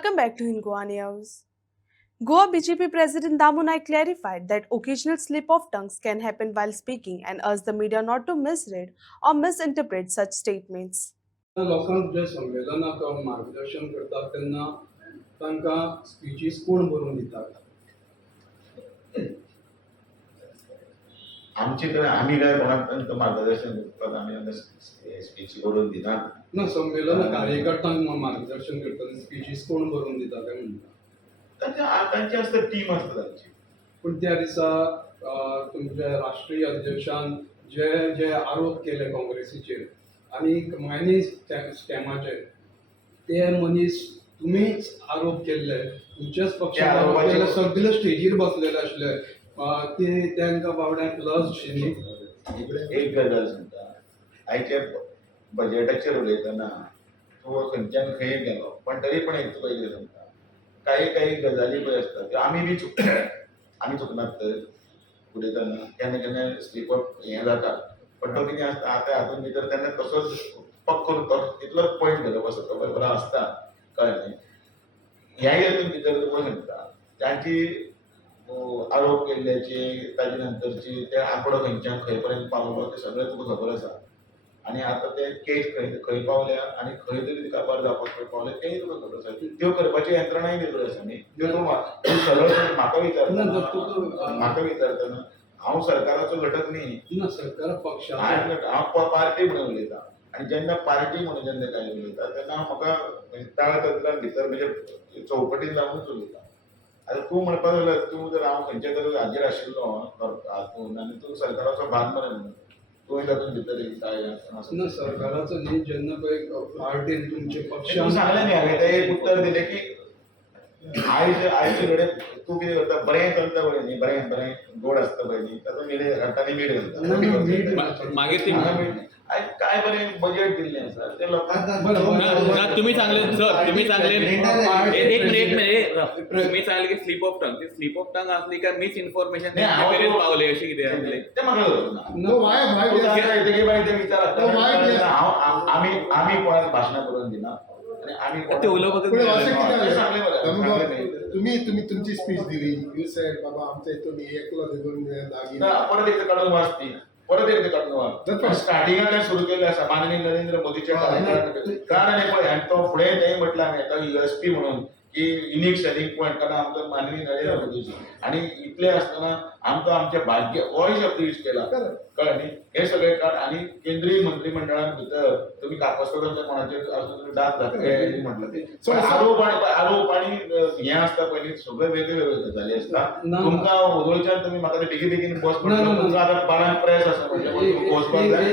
Welcome back to Hingua News. Goa BJP President Damu Naik clarified that occasional slip of tongues can happen while speaking and urged the media not to misread or misinterpret such statements. लोकांक जे संमेलनाक मार्गदर्शन करतात तेन्ना तांकां स्पीचीस कोण बरोवन दितात? आमचे कडेन आमी काय कोणाक तांकां मार्गदर्शन करतात, आमी स्पीच बरोवन दिनात. ना संमेलन कार्यकर्त्यांक मार्गदर्शन करतना स्पीचीस कोण बरोवन दितात काय म्हणटा? तांची आसता टीम आसता तांची. पूण त्या दिसा तुमच्या राष्ट्रीय अध्यक्षान जे जे आरोप केले काँग्रेसीचेर आनी मायनींग स्कॅमाचेर ते मनीस तुमीच आरोप केल्ले, तुमच्याच पक्षान आरोप केले, सगळे स्टेजीर बसलेले आसले, ते तांकां बावड्यांक लज न्ही. एक गजाल सांगता, आयच्या बजेटाचेर उलयतना तूं खंयच्यान खंय गेलो पण तरी पण एक पयलीं सांगता, काही गजाली पळय आसता त्यो आमी बी चुकतात. आमी चुकनात तर उलयतना केन्ना केन्ना स्लीप अप हें जाता, पण तो कितें आसता आतां हातूंत भितर तेन्ना तसोच पक्को तितलोच पॉयंट घालप आसता, तो बरो आसता, कळ्ळें. ह्या हितून भितर तुका सांगता तांची आरोप केल्ल्याची ताजे नंतरची ते आंकडो खंयच्यान खंय पर्यंत पावलो ते सगळें तुका खबर आसा. आनी आतां ते केस खंय पावल्या आनी खंय तरी काबार जावपाक पावले तेय तुका खबर आसा. त्यो करपाची यंत्रणाय वेगळ्यो आसा न्ही. त्यो तूं सरळ म्हाका विचारतना हांव सरकाराचो घटक न्ही, सरकार पक्ष हांव पार्टी म्हणून उलयतां. आनी जेन्ना पार्टी म्हणून जेन्ना काय उलयता तेन्ना म्हाका ताळतंत्रान भितर म्हणजे चौकटीन जावनूच उलयता. आतां तूं म्हणपाक लागल्यार तूं जर हांव खंयच्या तरी हाजेर आशिल्लो हातून आनी तूं सरकाराचो भाग मरे म्हणून तुवें तातूंत भितर ना सरकाराचो न्ही. जेन्ना पळय पार्टीन तुमचे पक्षान सांगलें न्ही हांवें तें एक उत्तर दिलें की आयचे कडेन तूं कितें करता, बरें चलता पळय न्ही, बरें गोड आसता पळय न्ही, तातूंत मीठ हाडटा मीठ घालता. मागीर काय बरें बजेट दिल्लें आसा ते लोकांक तुम्ही सांगले सर, तुम्ही सांगले एक मिनिट तुम्ही सांगले की sleep of tongue, sleep of tongue असली का मिस इन्फॉर्मेशन मेरेन पावले अशी कितें असले ते म्हाका आमी कोणाक भाशणां करून दिना आनी आमी ते उलोवपाक तुम्ही तुमची स्पीच दिली, यू सेड बाबा आमच्या इथून एकलो धरून परत एकदा काढून वाचती, परत एकदा काढून वाच. स्टार्टिंगांतल्यान सुरू केल्लें आसा माननीय नरेंद्र मोदीच्या कारण हे पळय, आनी तो फुडें तें म्हटलें हांवें तो USP म्हणून की युनिक सेलिंग पॉयंट, कारण आमचो माननीय नरेंद्र मोदीजी आनी इतलें आसतना आमकां आमचें भाग्य हो शब्द यूज केला, कळ्ळें न्ही. हे सगळें काड आनी केंद्रीय मंत्रिमंडळान भितर तुमी कापासकरांच्या कोणाचेर तुमी दाद घातले म्हटलं ते आरोप आनी हें आसता पयलीं सगळे वेगळे गजाली आसता. तुमकां उदोळच्यान तुमी म्हाका बेगीन बस तुमकां आतां 12 प्रेस आसा म्हणजे पोचपाक जाय.